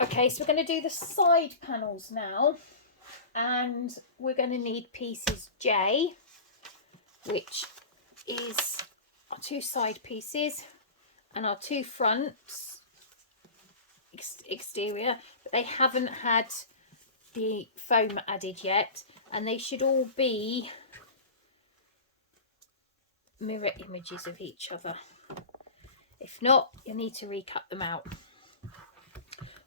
Okay, so we're going to do the side panels now, and we're going to need pieces J, which is our 2 side pieces and our 2 fronts exterior, but they haven't had the foam added yet, and they should all be mirror images of each other. If not, you'll need to recut them out.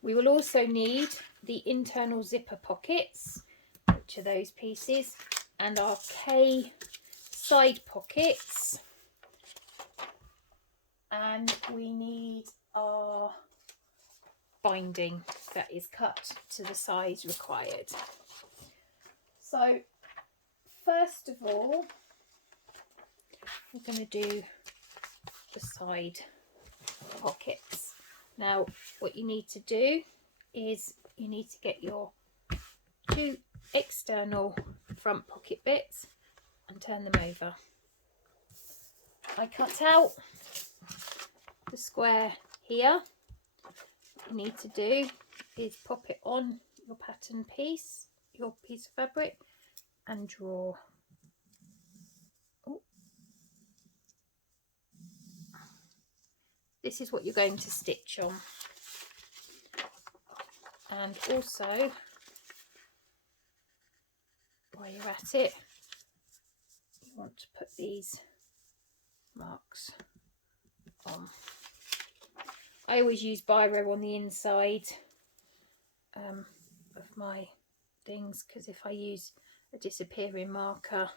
We will also need the internal zipper pockets, which are those pieces, and our K side pockets, and we need our binding that is cut to the size required. So first of all, we're going to do the side pockets. Now what you need to do is you need to get your 2 external front pocket bits and turn them over. I cut out the square here. What you need to do is pop it on your pattern piece, your piece of fabric, and draw. Ooh. This is what you're going to stitch on. And also, while you're at it, you want to put these marks on. I always use biro on the inside of my things, because if I use a disappearing marker,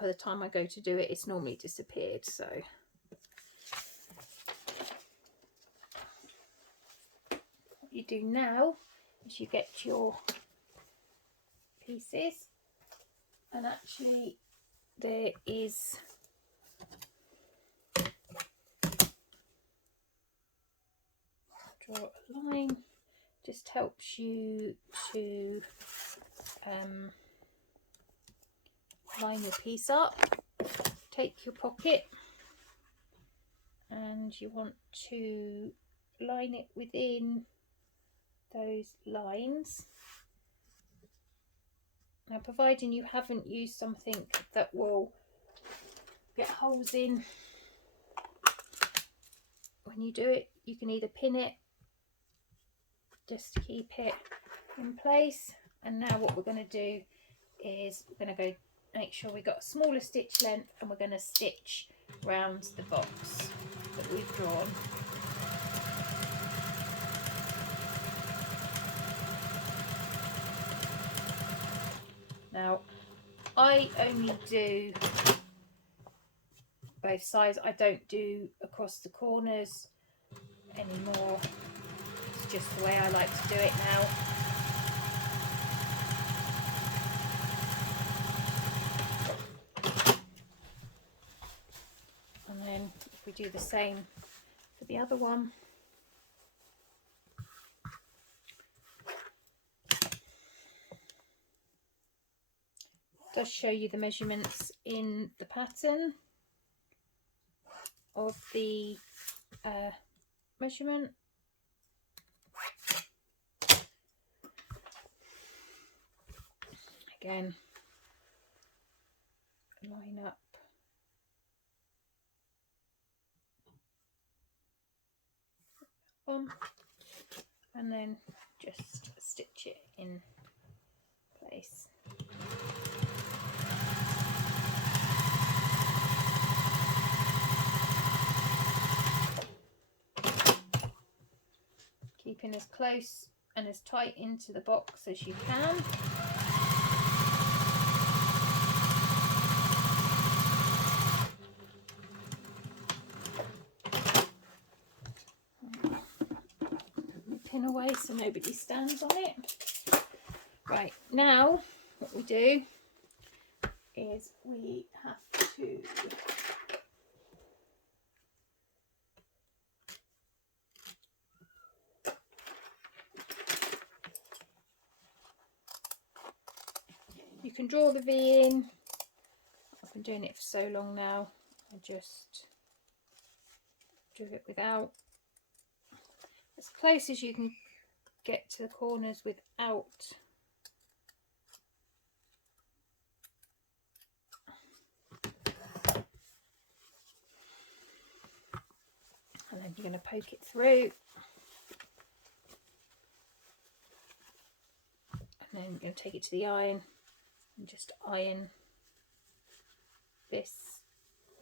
by the time I go to do it, it's normally disappeared. So what you do now is you get your pieces, and actually there is draw a line, just helps you to line your piece up. Take your pocket and you want to line it within those lines. Now, providing you haven't used something that will get holes in when you do it, you can either pin it just to keep it in place. And now what we're going to do is we're going to go make sure we got a smaller stitch length, and we're going to stitch round the box that we've drawn. Now I only do both sides, I don't do across the corners anymore. It's just the way I like to do it now. And then if we do the same for the other one, it does show you the measurements in the pattern of the measurement. Again, line up and then just stitch it in place. Keeping as close and as tight into the box as you can. Pin away so nobody stands on it. Right, now what we do is we have to you can draw the V in. I've been doing it for so long now, I just do it without. As close as you can get to the corners without and then you're going to poke it through, and then you're going to take it to the iron and just iron this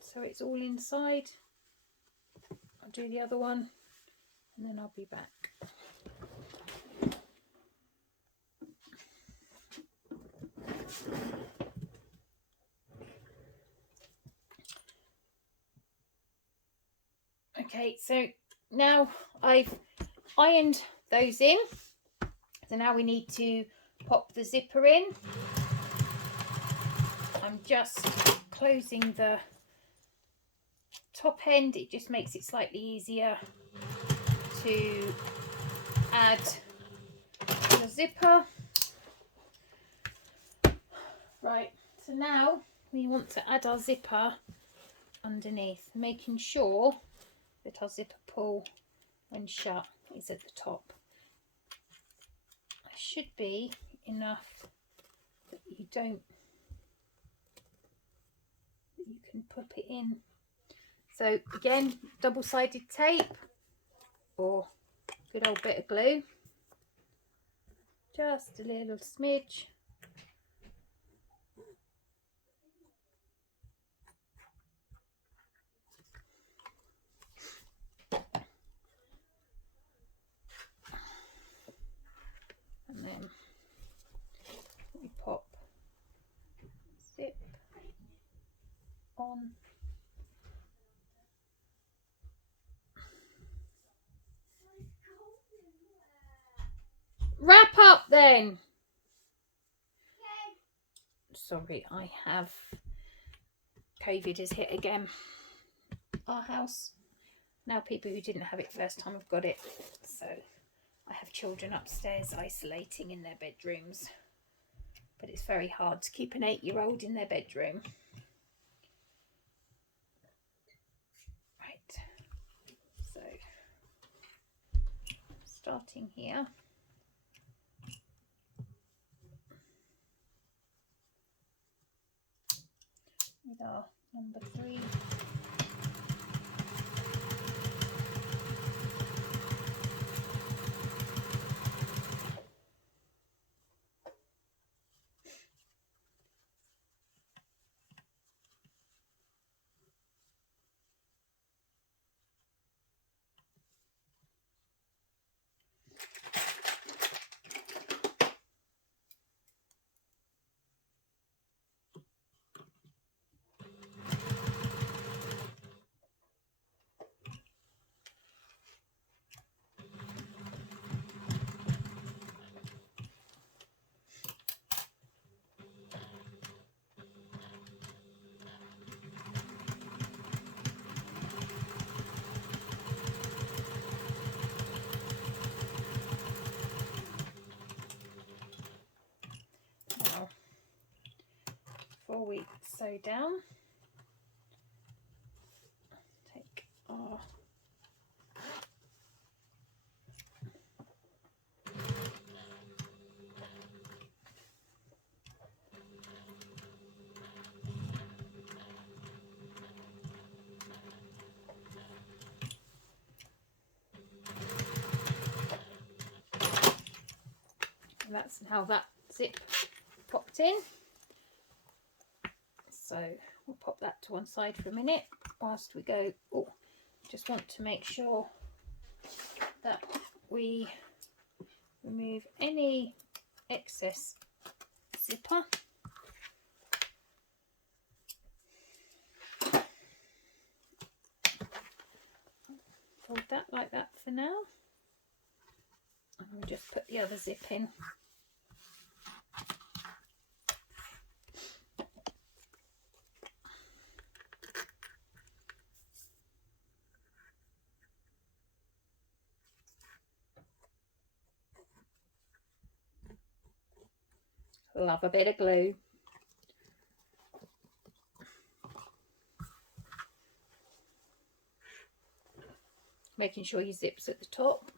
so it's all inside. I'll do the other one and then I'll be back. Okay, so now I've ironed those in, so now we need to pop the zipper in. I'm just closing the top end, it just makes it slightly easier to add the zipper. Right, so now we want to add our zipper underneath, making sure that our zipper pull when shut is at the top. It should be enough that you can pop it in. So again, double-sided tape or good old bit of glue, just a little smidge. And then we pop zip on. Wrap up then. Sorry, I have COVID has hit again. Our house. Now people who didn't have it first time have got it. So I have children upstairs isolating in their bedrooms. But it's very hard to keep an 8-year-old in their bedroom. Right. So starting here. With our number 3. Now, before we sew down, take our and that's how that zip popped in. So we'll pop that to one side for a minute whilst we go. Oh, just want to make sure that we remove any excess zipper. Fold that like that for now. And we'll just put the other zip in. Love a bit of glue. Making sure your zip's at the top.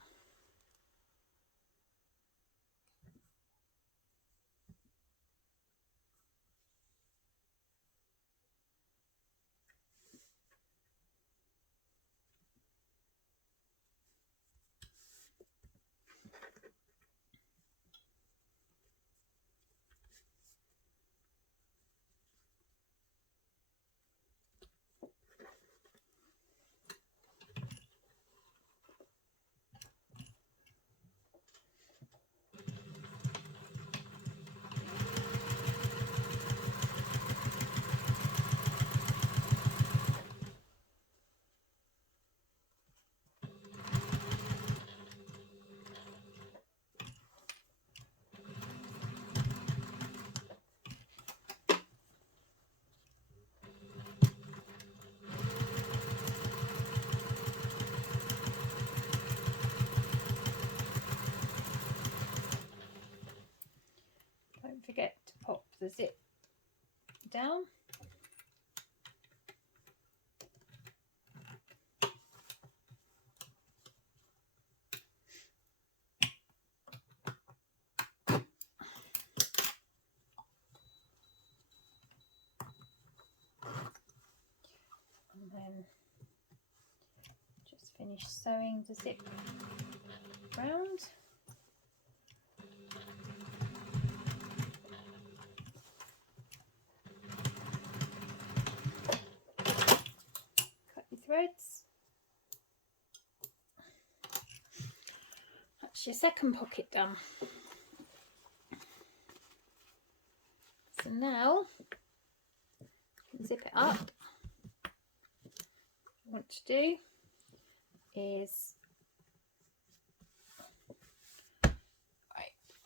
down. And then just finish sewing the zip round. Cut your threads. That's your second pocket done. So now zip it up. What you want to do is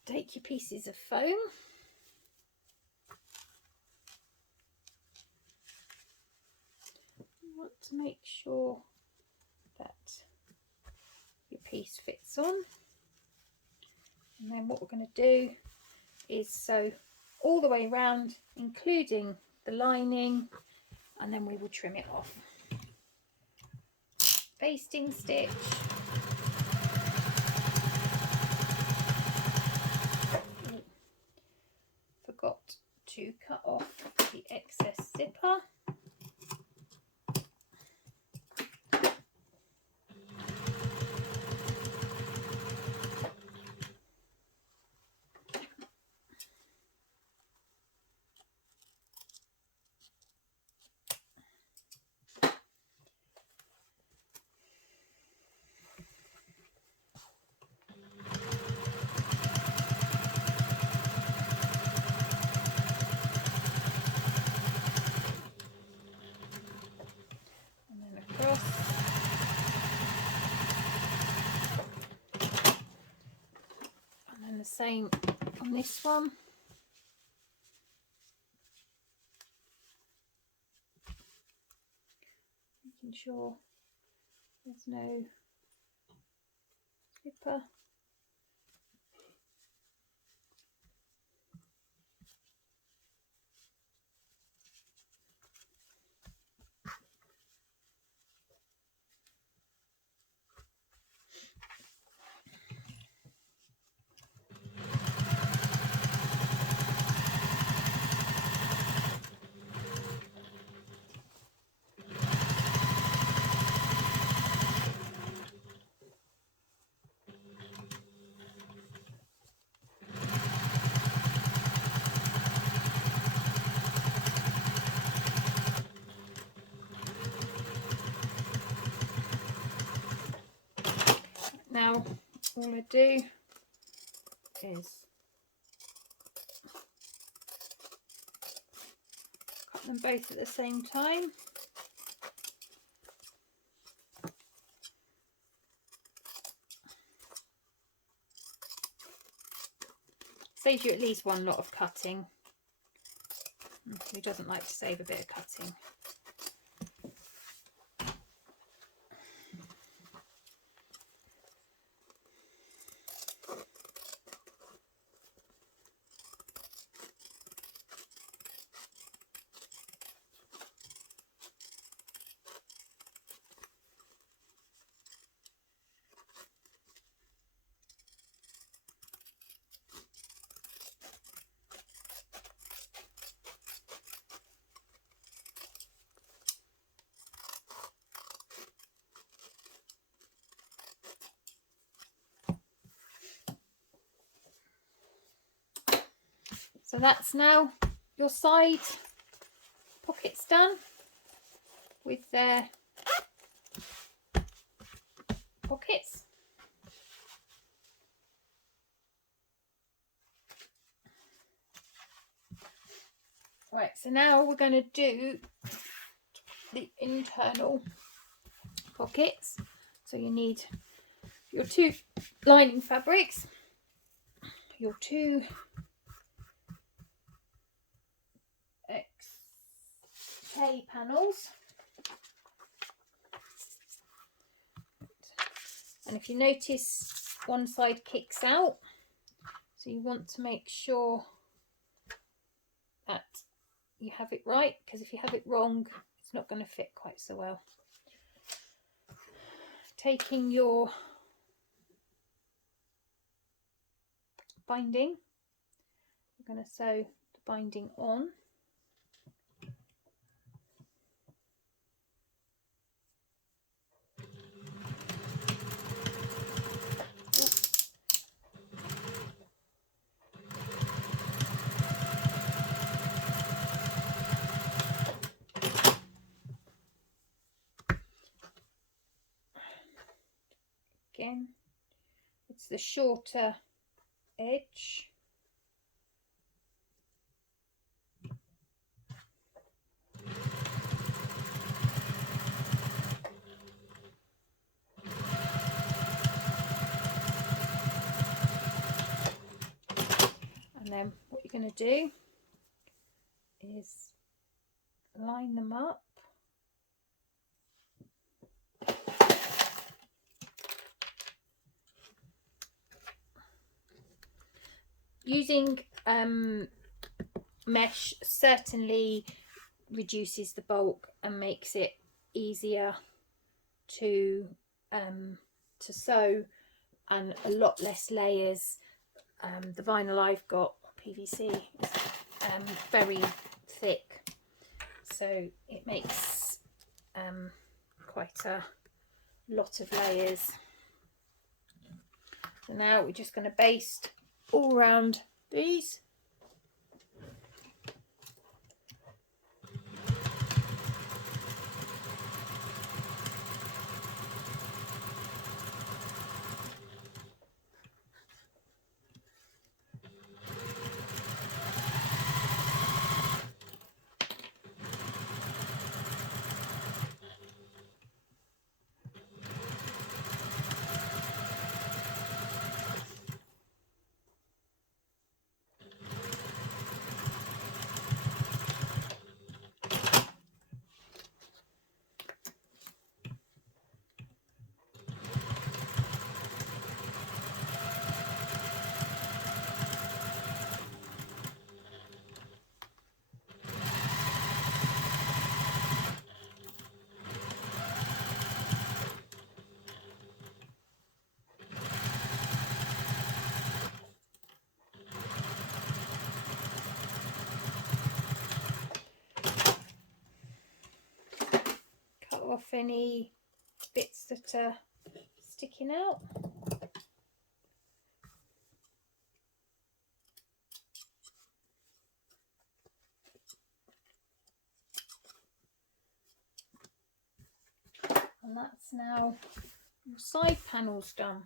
take your pieces of foam, you want to make sure that your piece fits on, and then what we're going to do is sew all the way around, including the lining, and then we will trim it off. Basting stitch. Forgot to cut off the excess zipper. The same on this one. Making sure there's no zipper. Now all I do is cut them both at the same time. Saves you at least one lot of cutting. Who doesn't like to save a bit of cutting? So that's now your side pockets done with their pockets. Right, so now we're going to do the internal pockets. So you need your two lining fabrics, your two K panels, and if you notice one side kicks out, so you want to make sure that you have it right, because if you have it wrong, it's not going to fit quite so well. Taking your binding, we're going to sew the binding on. Again, it's the shorter edge. And then what you're going to do is line them up. Using mesh certainly reduces the bulk and makes it easier to sew, and a lot less layers. The vinyl I've got, PVC, is very thick, so it makes quite a lot of layers. So now we're just going to baste all around these. Off any bits that are sticking out. And that's now your side panels done.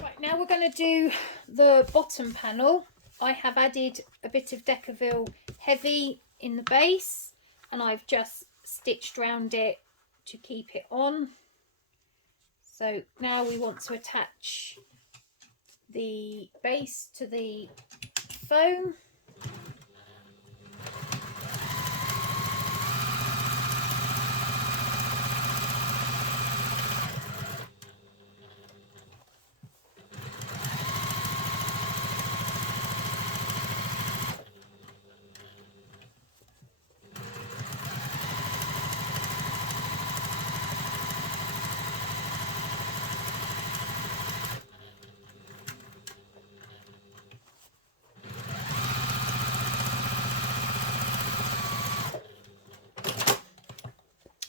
Right, now we're going to do the bottom panel. I have added a bit of Decaville Heavy in the base, and I've just stitched around it to keep it on. So now we want to attach the base to the foam.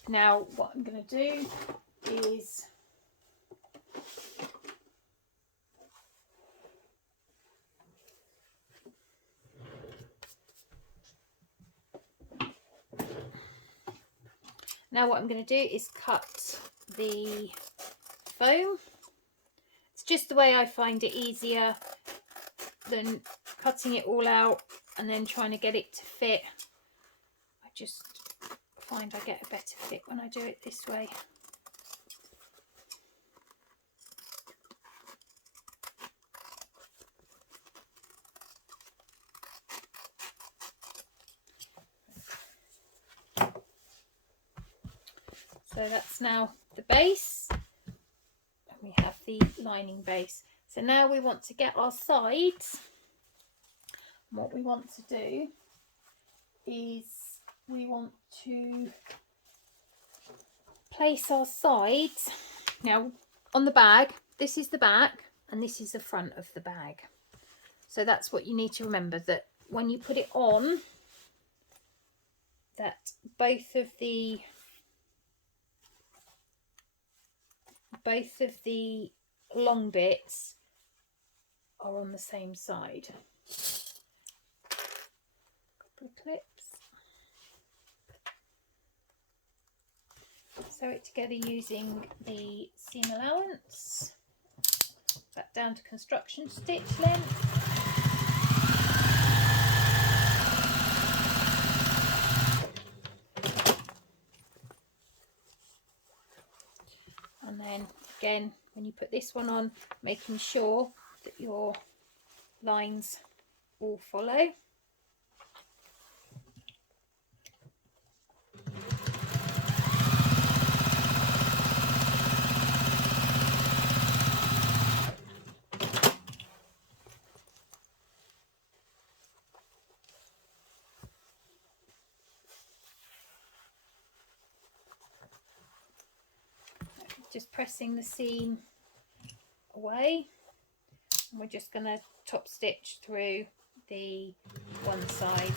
Now what I'm going to do is cut the foam. It's just the way I find it easier than cutting it all out and then trying to get it to fit. I just find I get a better fit when I do it this way. So that's now the base, and we have the lining base. So now we want to get our sides. And what we want to do is we want to place our sides. Now on the bag, this is the back and this is the front of the bag. So that's what you need to remember, that when you put it on, that both of the long bits are on the same side. Couple of clips. Sew it together using the seam allowance. Back down to construction stitch length. And then again, when you put this one on, making sure that your lines all follow. Just pressing the seam away, and we're just going to top stitch through the one side.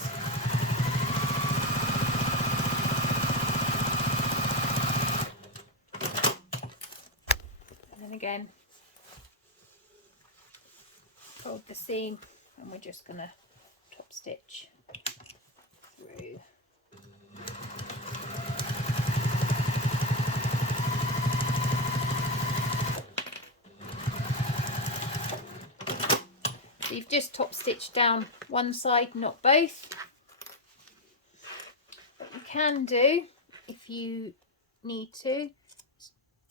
And then again, fold the seam, and we're just going to top stitch through. So you've just top stitched down one side, not both. What you can do, if you need to,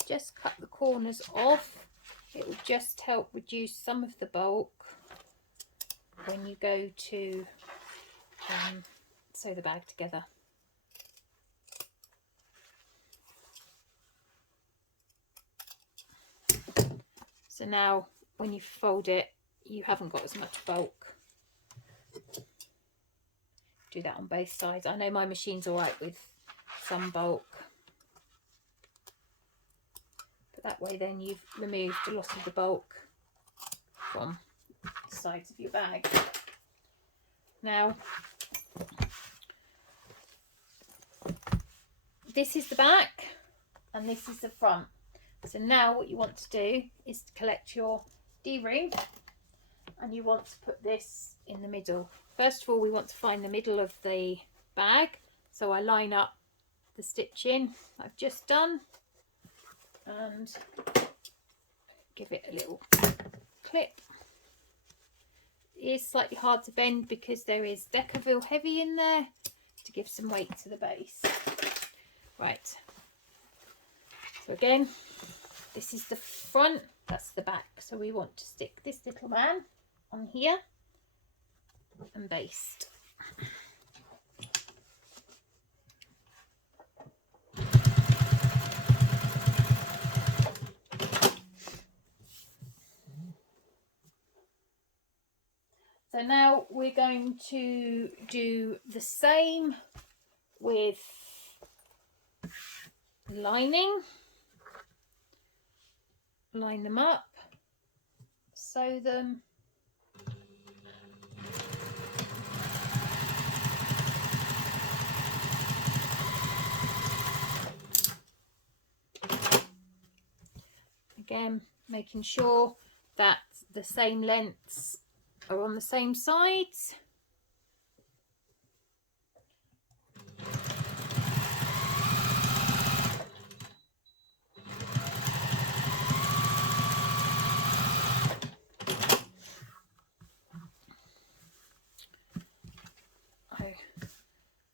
just cut the corners off. It will just help reduce some of the bulk when you go to sew the bag together. So now when you fold it, you haven't got as much bulk. Do that on both sides. I know my machine's all right with some bulk, but that way then you've removed a lot of the bulk from the sides of your bag. Now this is the back and this is the front. So now what you want to do is to collect your D-ring, and you want to put this in the middle. First of all, we want to find the middle of the bag. So I line up the stitching I've just done and give it a little clip. It is slightly hard to bend because there is Decaville heavy in there to give some weight to the base. Right, so again, this is the front, that's the back. So we want to stick this little man on here and baste. So now we're going to do the same with lining. Line them up, sew them, again making sure that the same lengths are on the same sides.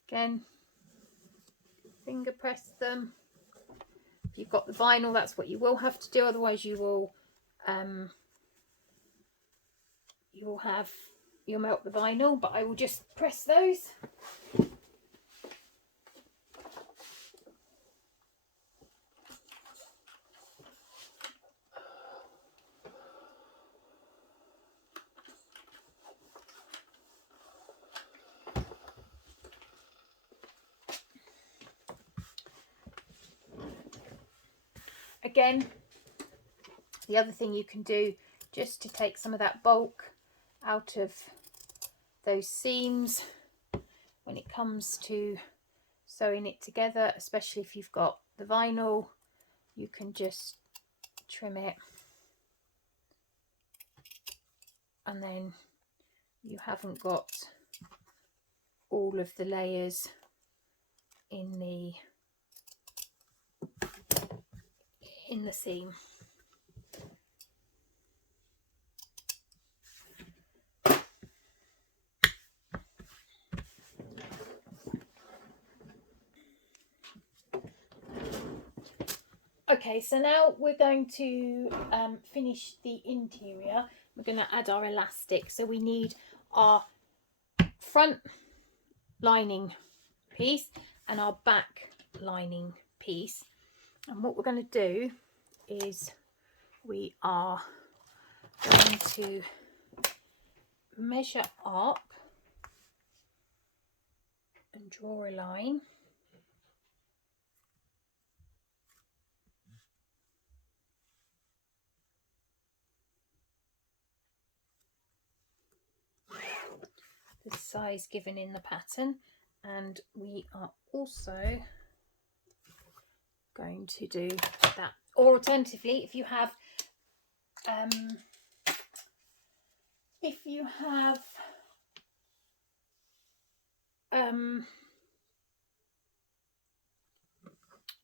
Again, finger press them. If you've got the vinyl, that's what you will have to do, otherwise you'll melt the vinyl, but I will just press those. again, the other thing you can do just to take some of that bulk out of those seams when it comes to sewing it together, especially if you've got the vinyl, you can just trim it, and then you haven't got all of the layers in the seam. Okay, so now we're going to finish the interior. We're going to add our elastic. So we need our front lining piece and our back lining piece. And what we're going to do is we are going to measure up and draw a line. The size given in the pattern, and we are also going to do that. Or alternatively, if you have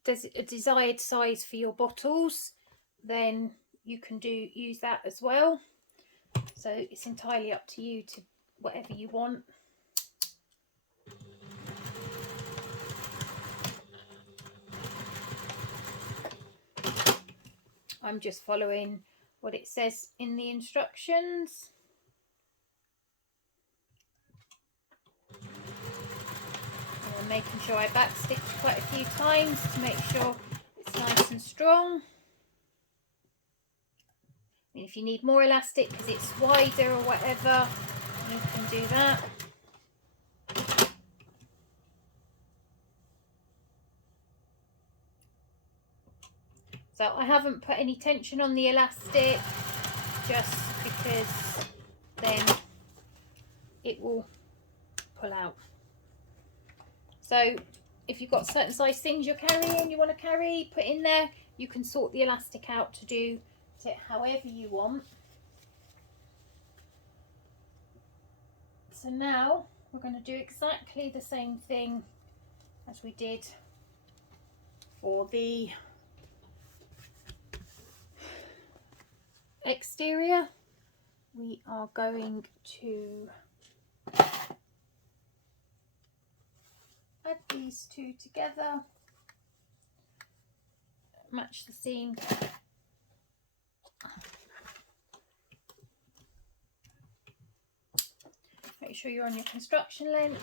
there's a desired size for your bottles, then you can use that as well. So it's entirely up to you to whatever you want. I'm just following what it says in the instructions. And I'm making sure I backstitch quite a few times to make sure it's nice and strong. I mean, if you need more elastic because it's wider or whatever, you can do that. So I haven't put any tension on the elastic just because then it will pull out. So if you've got certain size things you're carrying, you want to carry, put in there, you can sort the elastic out to do it however you want. So now we're going to do exactly the same thing as we did for the exterior. We are going to add these two together, match the seam. Make sure you're on your construction length.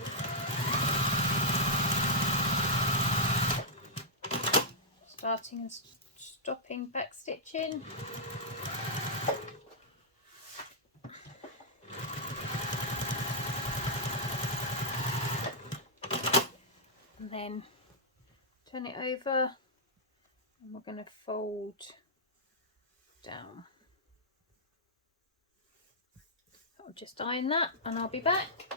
Starting and stopping back stitching. And then turn it over, and we're going to fold down. I'll just iron that and I'll be back.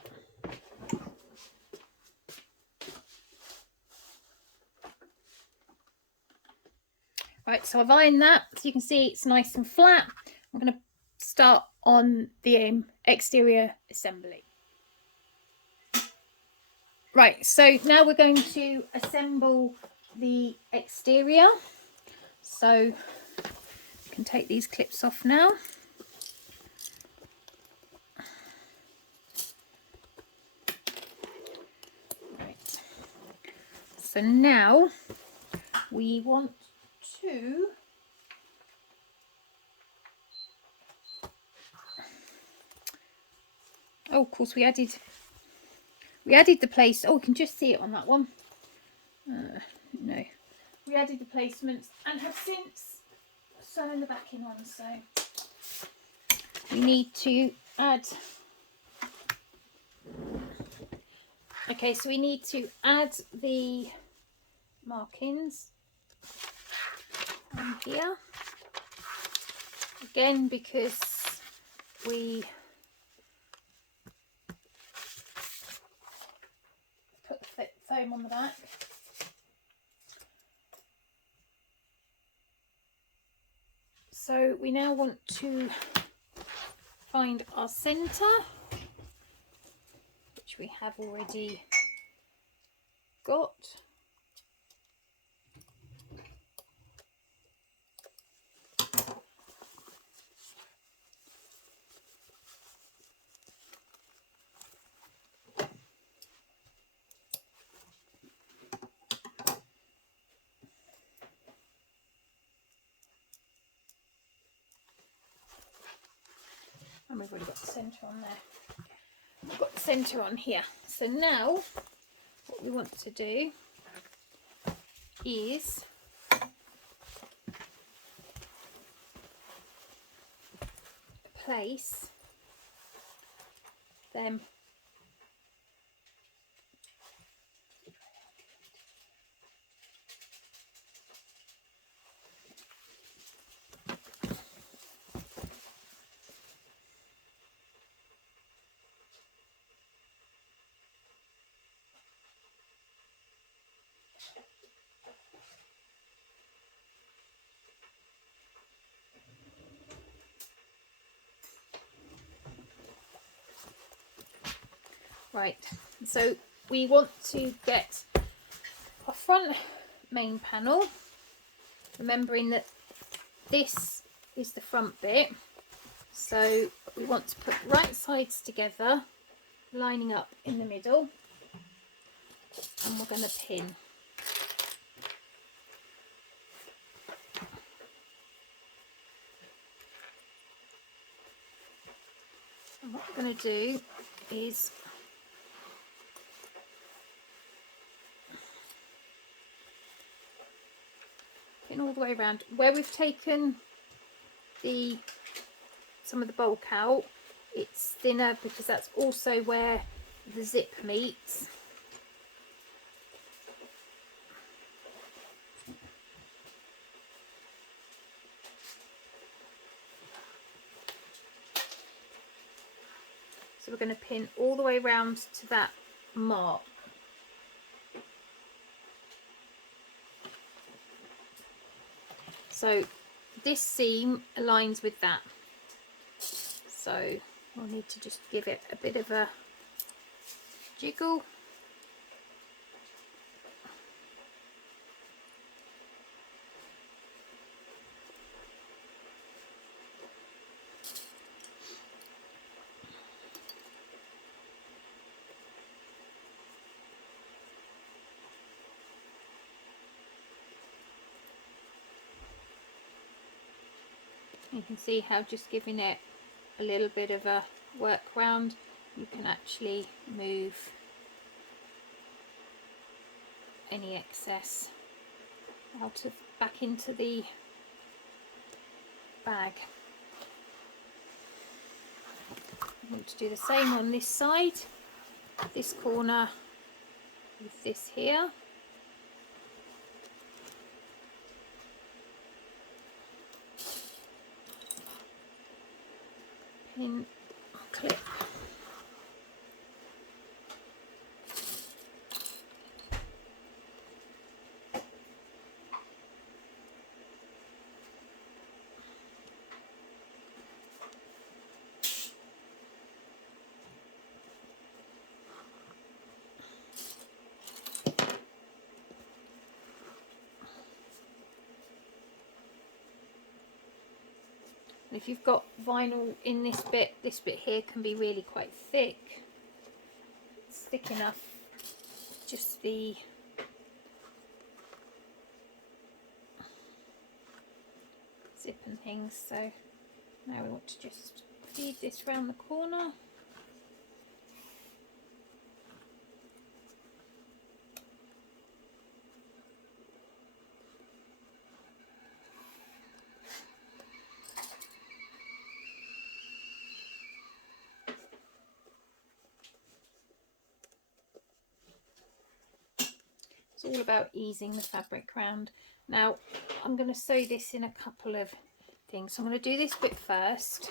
Right, so I've ironed that, so you can see it's nice and flat. I'm going to start on the exterior assembly. Right, so now we're going to assemble the exterior. So you can take these clips off now. Right. So now we want to of course we added the place. Oh, you can just see it on that one. No, we added the placements and have since sewn the backing on, so we need to add. Okay, so we need to add the markings on here. Again, because we put the foam on the back. So we now want to find our centre, which we have already got. And we've already got the centre on there. We've got the centre on here. So now what we want to do is place them right. So we want to get our front main panel, remembering that this is the front bit. So we want to put right sides together, lining up in the middle, and we're going to pin. And what we're going to do is pin all the way around. Where we've taken some of the bulk out, it's thinner because that's also where the zip meets. So we're going to pin all the way around to that mark. So this seam aligns with that. So we'll need to just give it a bit of a jiggle. You can see how just giving it a little bit of a work round, you can actually move any excess back into the bag. I want to do the same on this side, this corner with this here. Pin, clip. And if you've got vinyl in this bit here can be really quite thick. It's thick enough, just the zip and things. So now we want to just feed this round the corner. It's all about easing the fabric round. Now I'm going to sew this in a couple of things. So I'm going to do this bit first.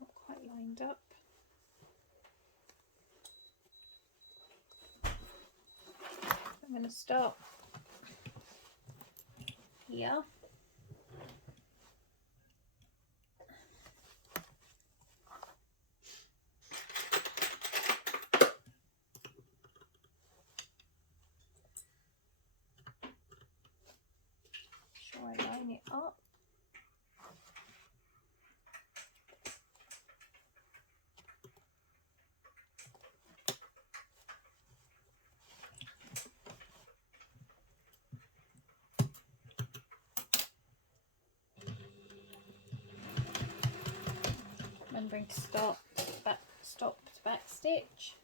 Not quite lined up. I'm going to start here. Sure I line it up. Remembering to stop to back stitch.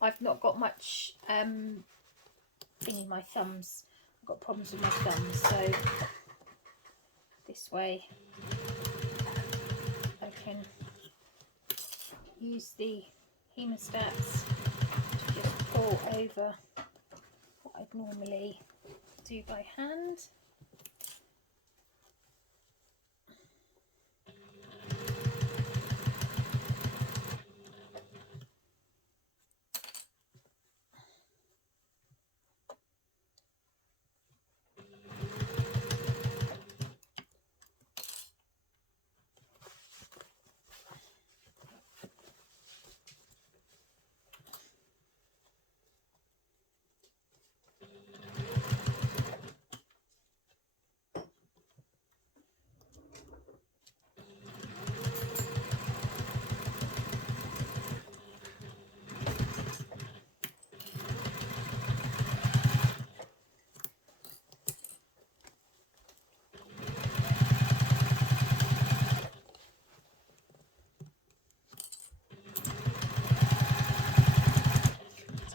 I've not got much thing in my thumbs. I've got problems with my thumbs, so this way I can use the hemostats to just pull over what I'd normally do by hand.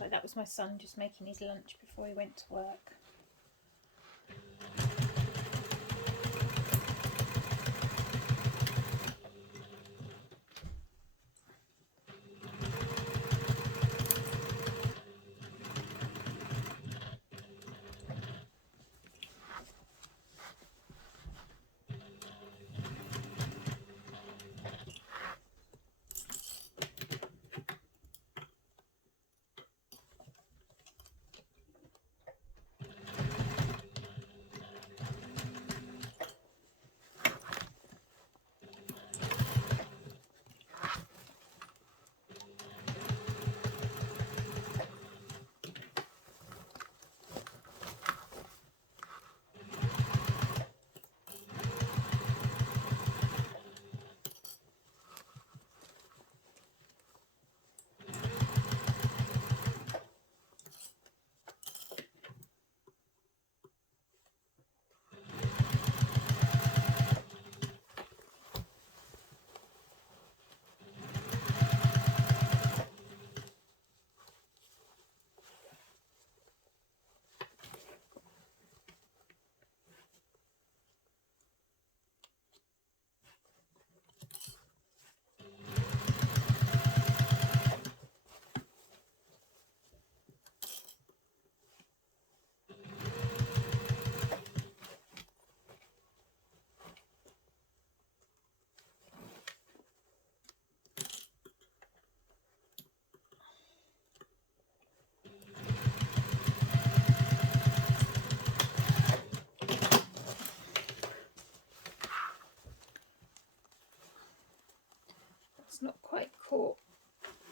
That was my son just making his lunch before he went to work.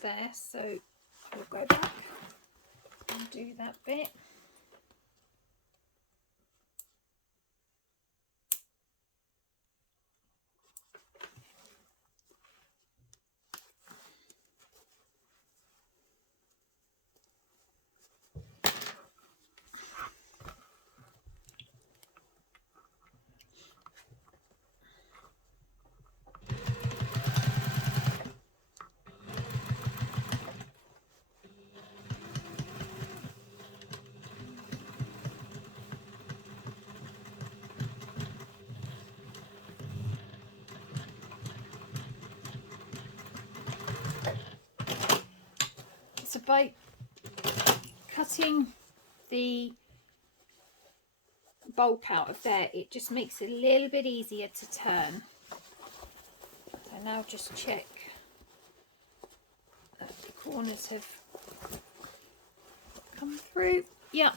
there, so I will go back and do that bit. So by cutting the bulk out of there, it just makes it a little bit easier to turn. So now just check that the corners have come through. Yeah.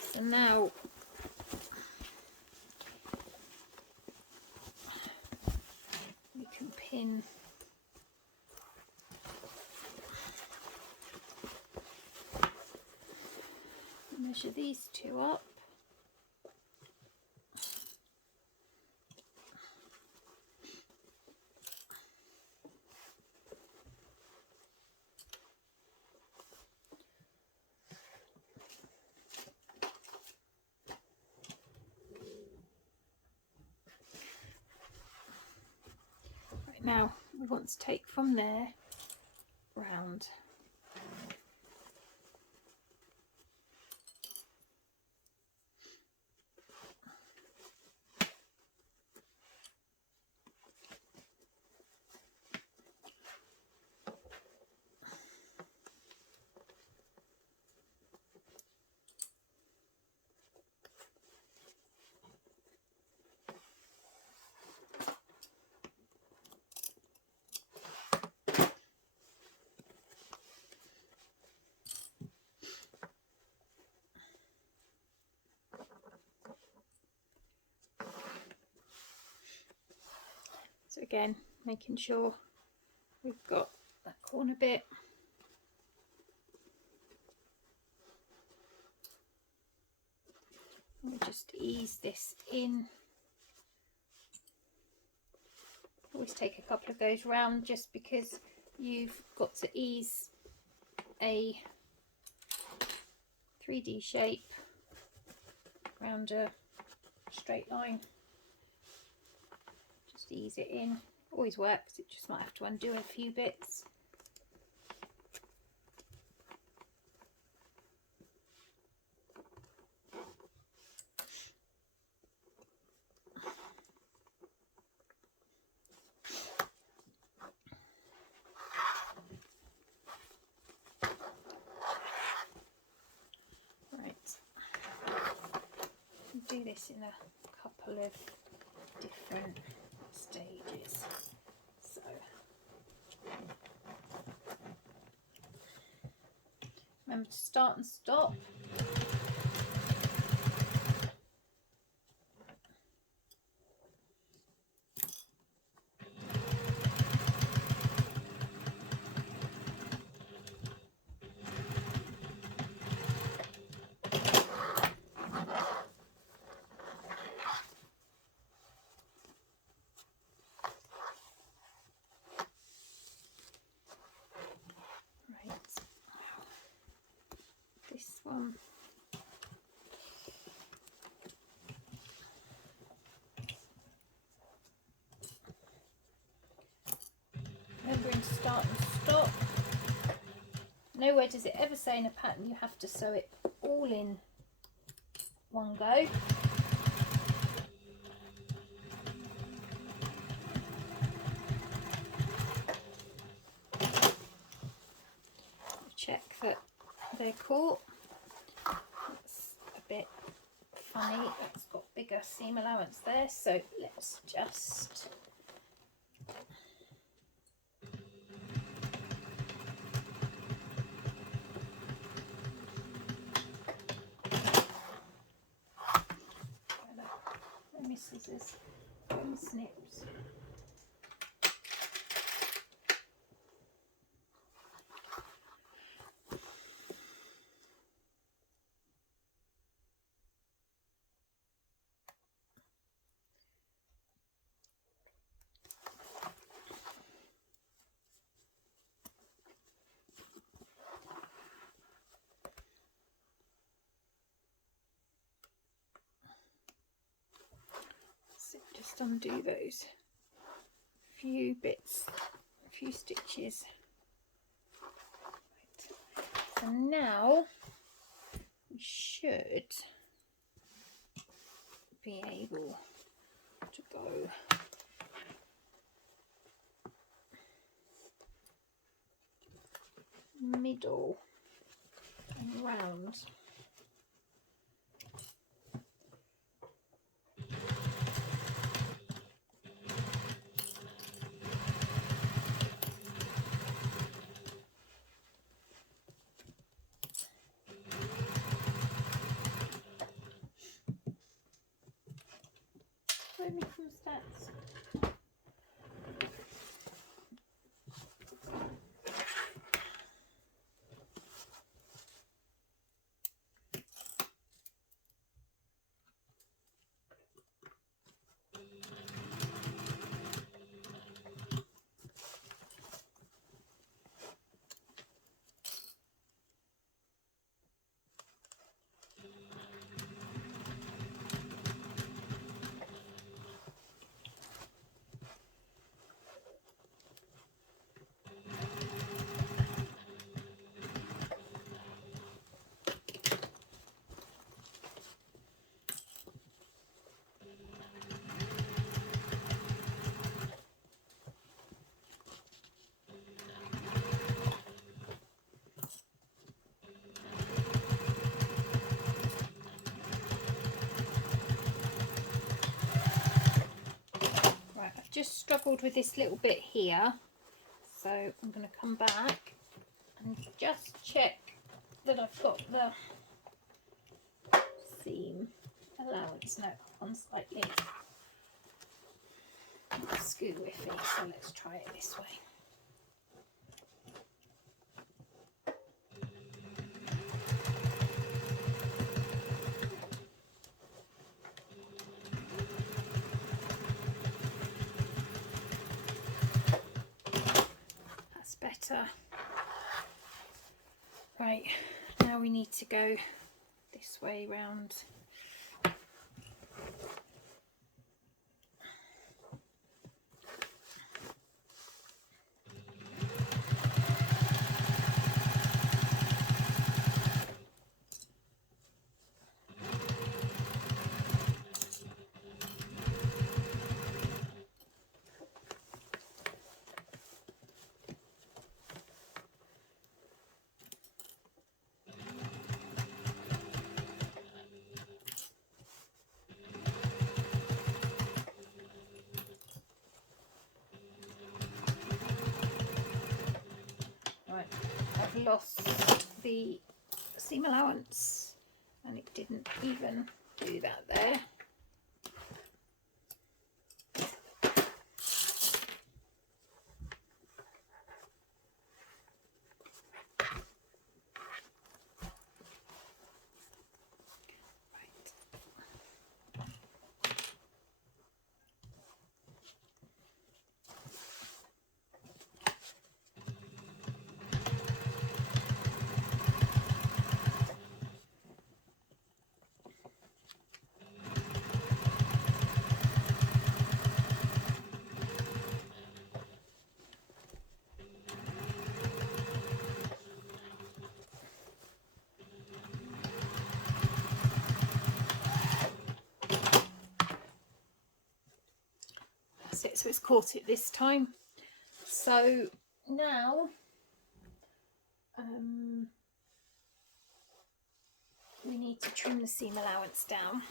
So now we can pin measure these two up. Right, now we want to take from there round. So again, making sure we've got that corner bit. And we just ease this in. Always take a couple of goes round, just because you've got to ease a 3D shape around a straight line. Just ease it in. Always works, it just might have to undo a few bits. Do this in a couple of different stages. So remember to start and stop. This one. Remembering to start and stop. Nowhere does it ever say in a pattern you have to sew it all in one go. Check that they're caught. That's a bit funny. It's got bigger seam allowance there, so let's just scissors and snips. just undo those few bits, a few stitches. Right. So now we should be able to go middle and round. Where are my stats? Just struggled with this little bit here, so I'm going to come back and just check that I've got the seam allowance. No, on slightly skew iffy, so let's try it this way. Better. Right, now we need to go this way round. I've lost the seam allowance and it didn't even do that there. It, so it's caught it this time. So now we need to trim the seam allowance down,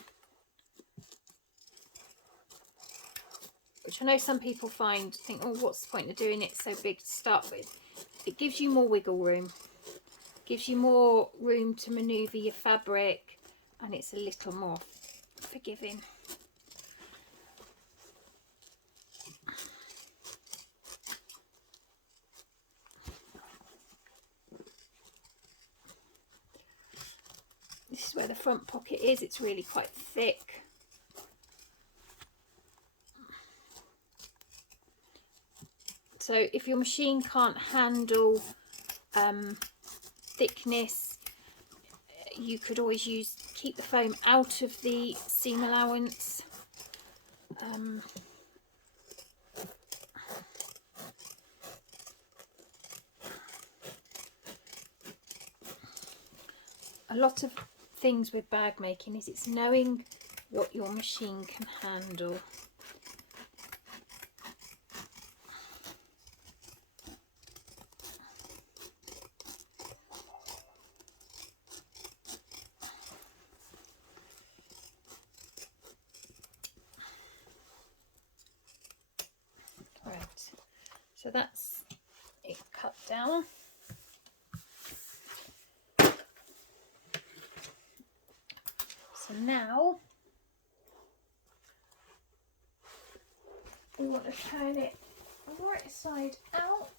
which I know some people think, oh, what's the point of doing it so big to start with? It gives you more wiggle room, gives you more room to manoeuvre your fabric, and it's a little more forgiving. This is where the front pocket is. It's really quite thick. So if your machine can't handle thickness, you could always keep the foam out of the seam allowance a lot of things with bag making is it's knowing what your machine can handle. Right, so that's it cut down. So now we want to turn it right side out.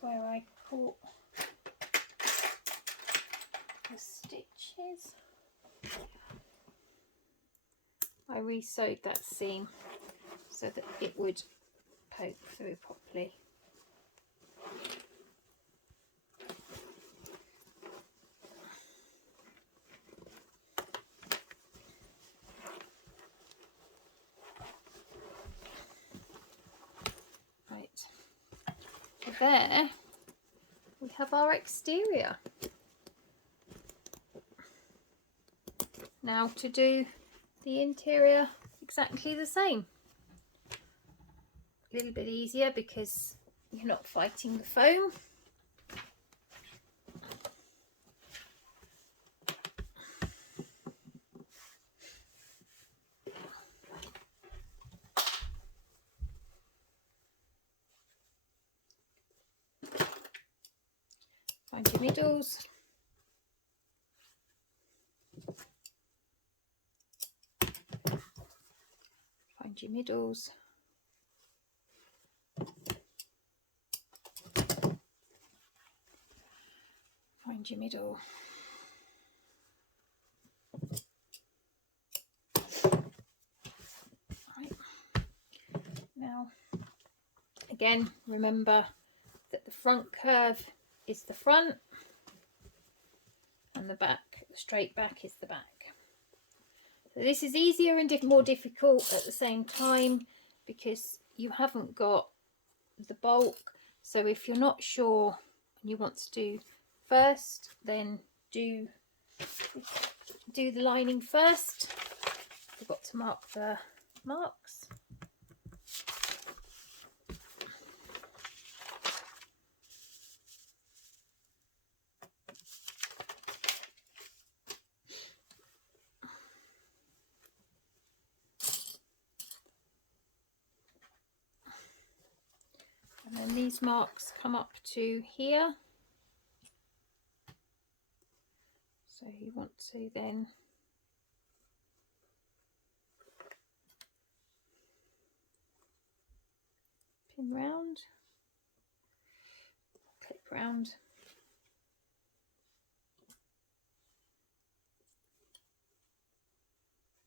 Where I caught the stitches. I re-sewed that seam so that it would poke through properly. Right. There we have our exterior. Now to do the interior exactly the same. A little bit easier because you're not fighting the foam. Find your middles. Find your middles. Find your middle. Right. Now, again, remember that the front curve is the front and the back, the straight back is the back. So this is easier and more difficult at the same time because you haven't got the bulk. So if you're not sure and you want to do first, then do the lining first. Forgot to mark the marks. And then these marks come up to here. So you want to then pin round, clip round.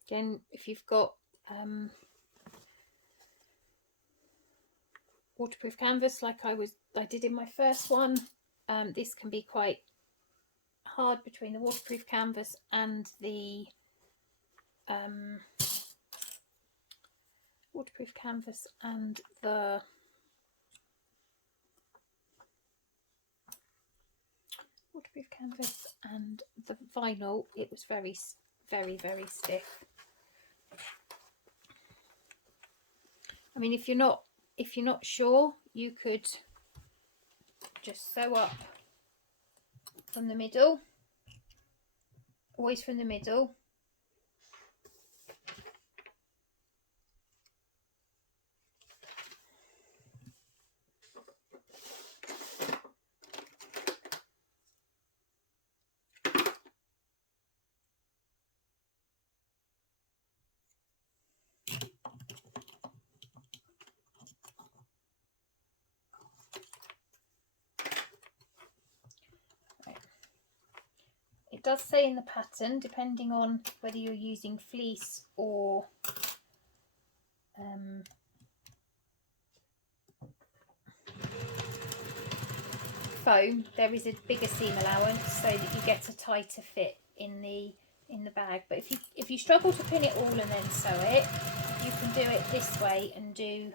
Again, if you've got waterproof canvas like I did in my first one, this can be quite hard between the waterproof canvas and the vinyl. It was very stiff. I mean, if you're not sure, you could just sew up from the middle, always from the middle. It does say in the pattern, depending on whether you're using fleece or foam, there is a bigger seam allowance so that you get a tighter fit in the bag. But if you struggle to pin it all and then sew it, you can do it this way and do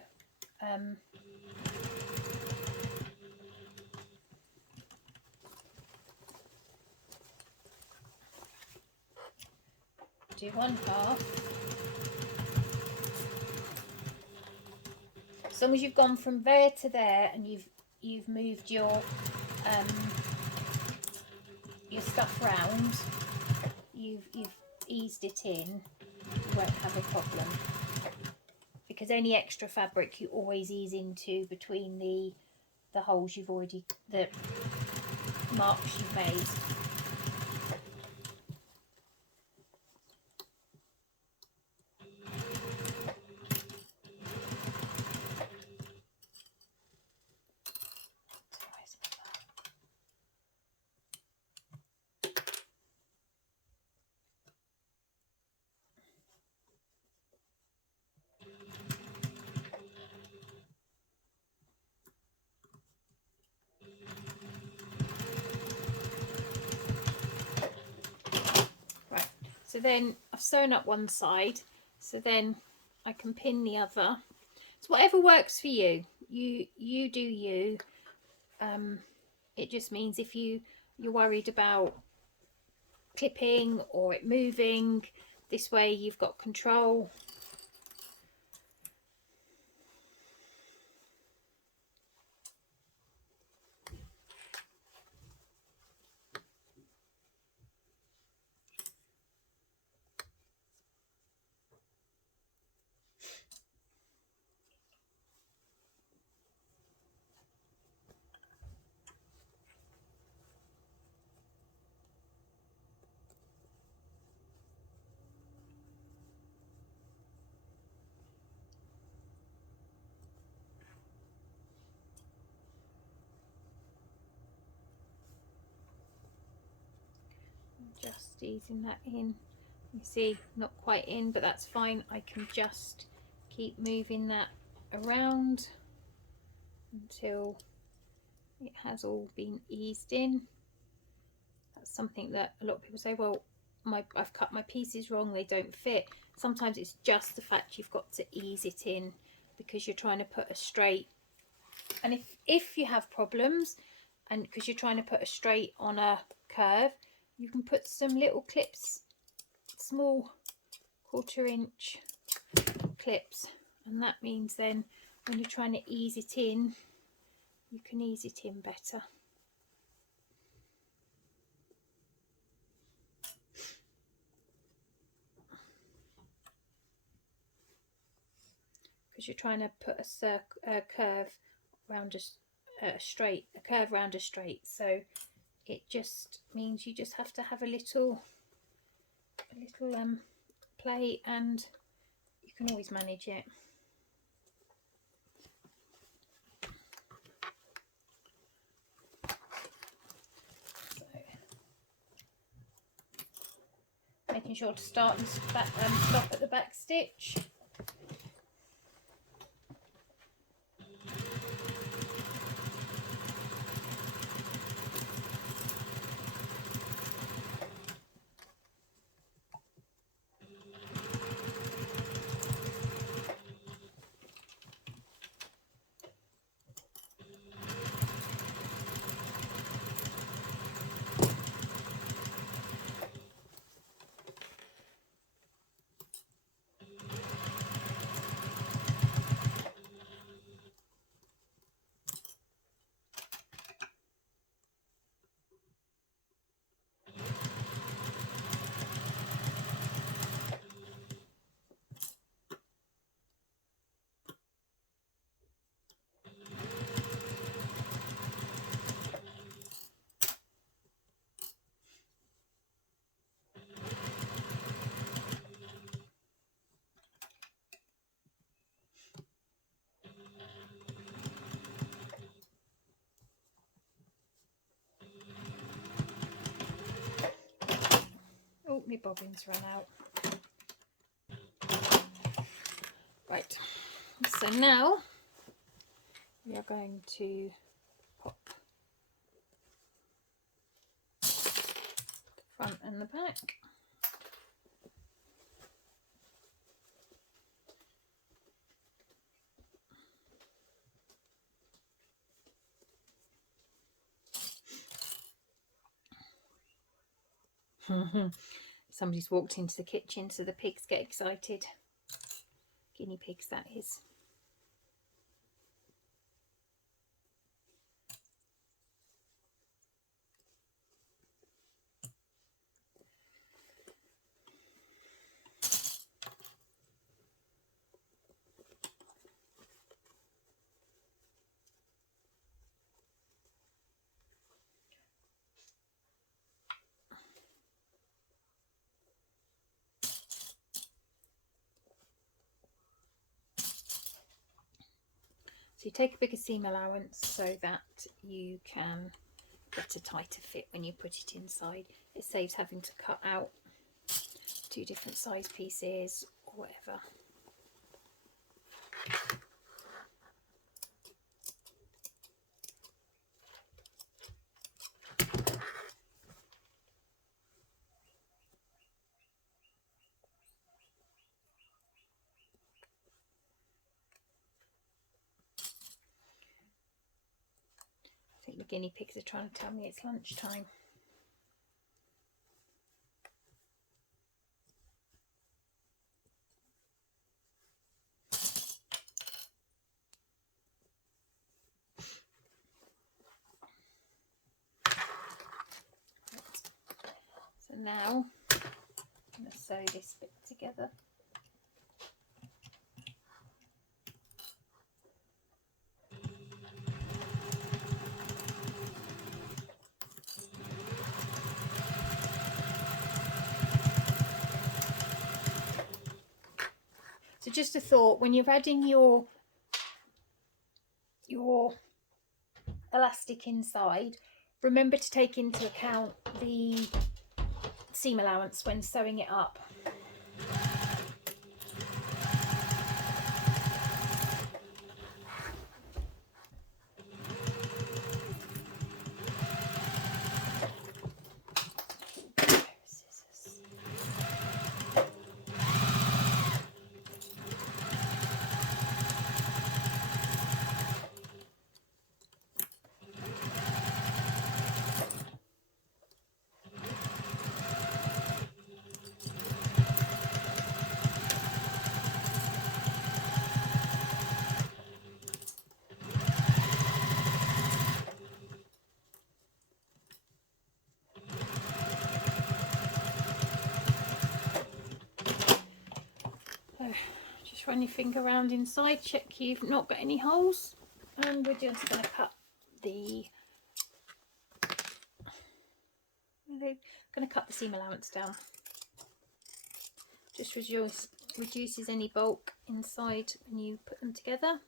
one half. As long as you've gone from there to there and you've moved your stuff round, you've eased it in, you won't have a problem, because any extra fabric you always ease into between the holes you've already, the marks you've made. So then I've sewn up one side, so then I can pin the other. It's whatever works for you. You do you. It just means if you're worried about clipping or it moving, this way you've got control. Just easing that in. You see, not quite in, but that's fine. I can just keep moving that around until it has all been eased in. That's something that a lot of people say, well, I've cut my pieces wrong, they don't fit. Sometimes it's just the fact you've got to ease it in because you're trying to put a straight, and if you have problems and because you're trying to put a straight on a curve, you can put some little clips, small 1/4 inch clips, and that means then when you're trying to ease it in, you can ease it in better. Because you're trying to put a curve around a straight, a curve round a straight, so it just means you just have to have a little play, and you can always manage it. So, making sure to start and stop at the back stitch. my bobbins run out. Right, so now we are going to pop the front and the back. Somebody's walked into the kitchen, so the pigs get excited. Guinea pigs, that is. So you take a bigger seam allowance so that you can get a tighter fit when you put it inside. It saves having to cut out 2 different size pieces or whatever. I think the guinea pigs are trying to tell me it's lunchtime. So now I'm going to sew this bit together. So just a thought, when you're adding your elastic inside, remember to take into account the seam allowance when sewing it up. Just run your finger around inside, check you've not got any holes, and we're just going to cut the seam allowance down. Just reduces any bulk inside when you put them together.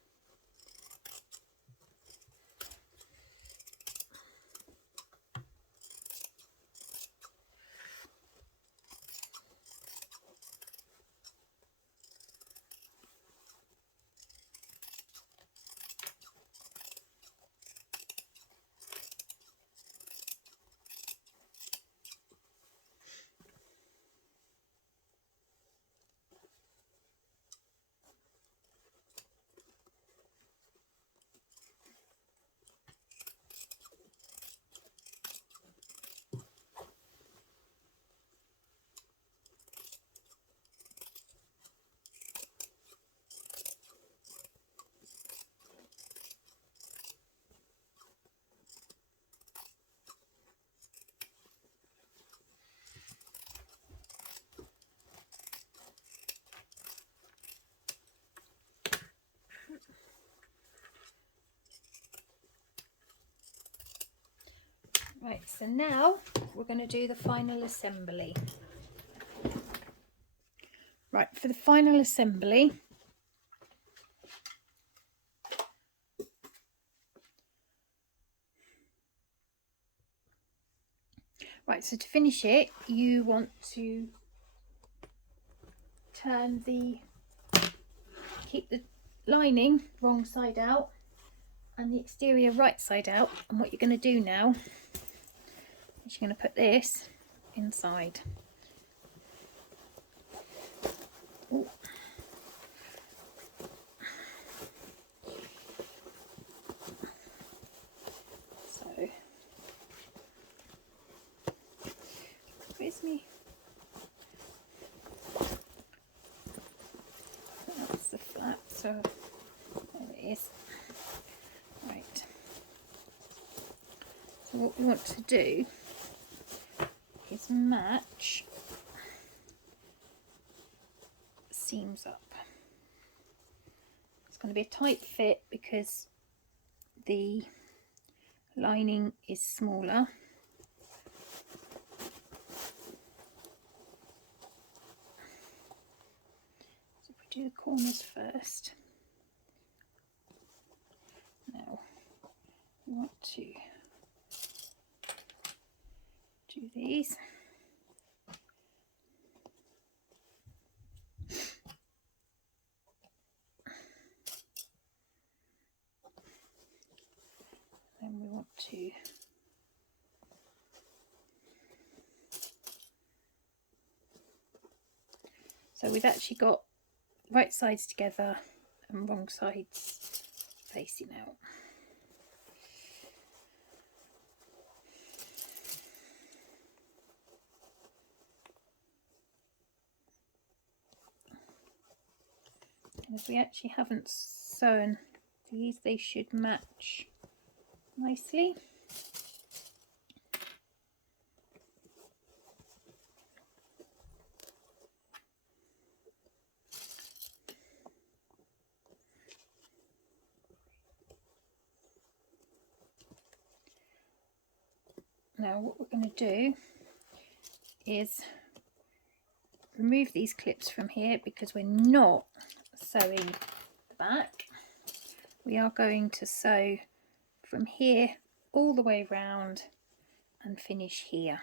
Right, so now we're going to do the final assembly. Right, for the final assembly, Right, so to finish it, you want to keep the lining wrong side out and the exterior right side out. And what you're going to do now is you're going to put this inside. Ooh. So, where's me? That's the flap, so there it is. Right. So what we want to do is match seams up. It's going to be a tight fit because the lining is smaller. So if we do the corners first, now we want to do these. Then we want to so we've actually got right sides together and wrong sides facing out. And as we actually haven't sewn these, they should match nicely. Now what we're going to do is remove these clips from here because we're not sewing the back. We are going to sew from here all the way round and finish here.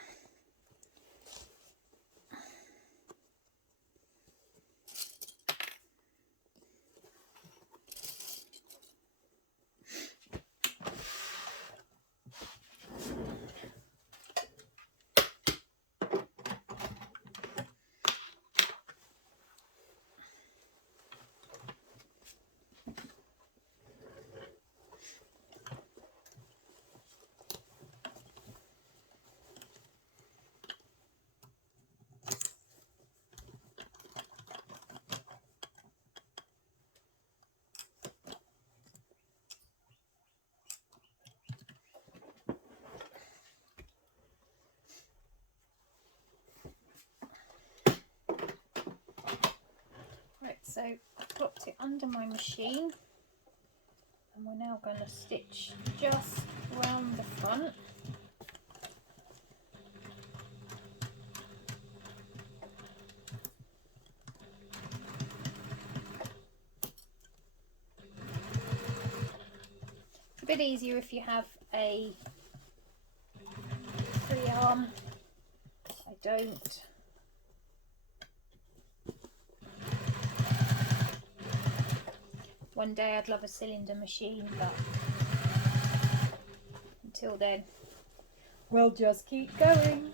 Right, so I've plopped it under my machine and we're now going to stitch just round the front. It's a bit easier if you have a free arm. I don't. One day I'd love a cylinder machine, but until then, we'll just keep going.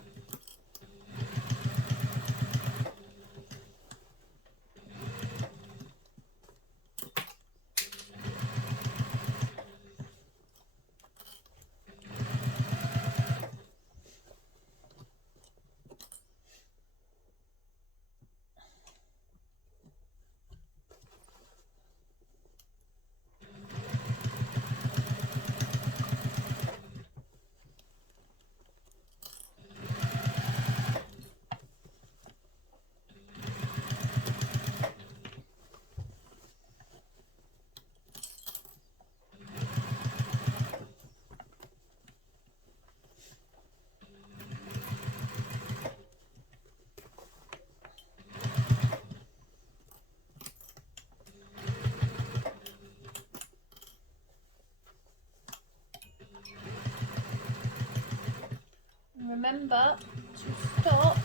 remember to stop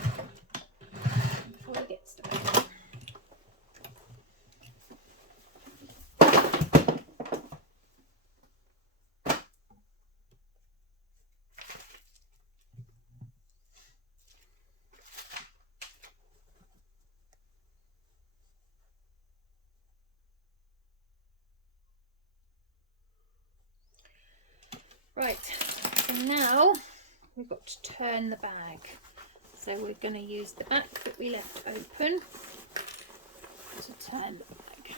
before he gets to bed. Right, so now we've got to turn the bag. So we're going to use the back that we left open to turn the bag.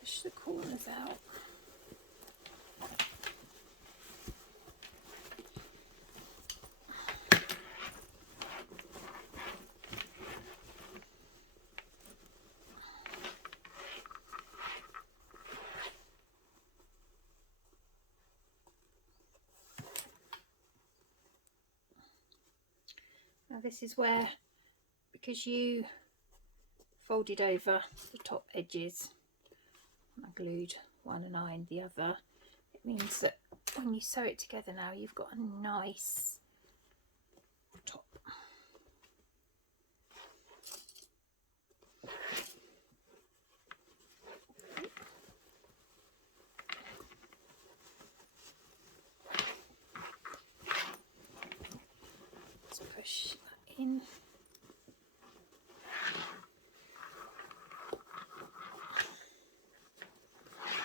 Push the corners out. Now this is where, because you folded over the top edges, I glued one and ironed the other, it means that when you sew it together now you've got a nice top. Let's push that in.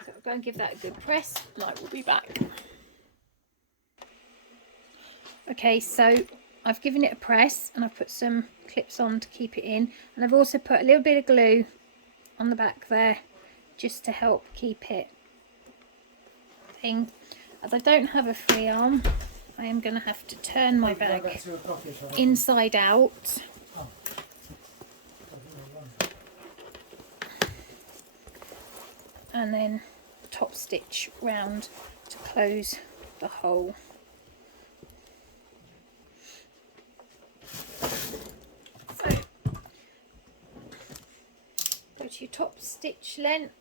So I'll go and give that a good press and I will be back. Okay, so I've given it a press and I've put some clips on to keep it in, and I've also put a little bit of glue on the back there just to help keep it thing. As I don't have a free arm, I am going to have to turn my bag inside out. And then top stitch round to close the hole. So go to your top stitch length.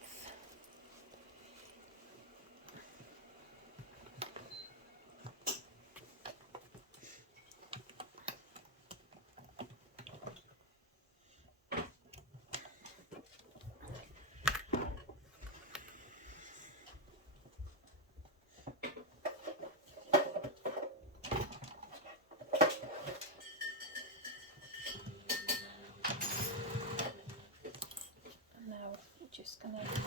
Just going to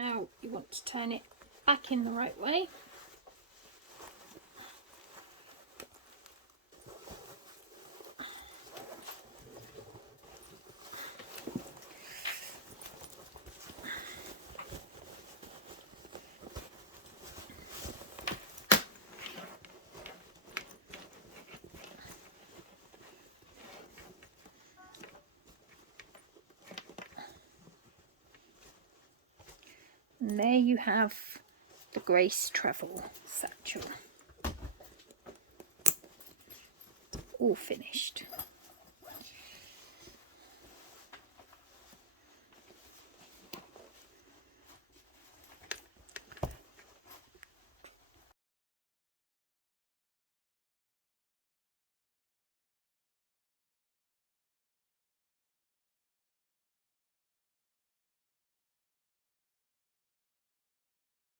now you want to turn it back in the right way. And there you have the Grace Travel satchel, all finished.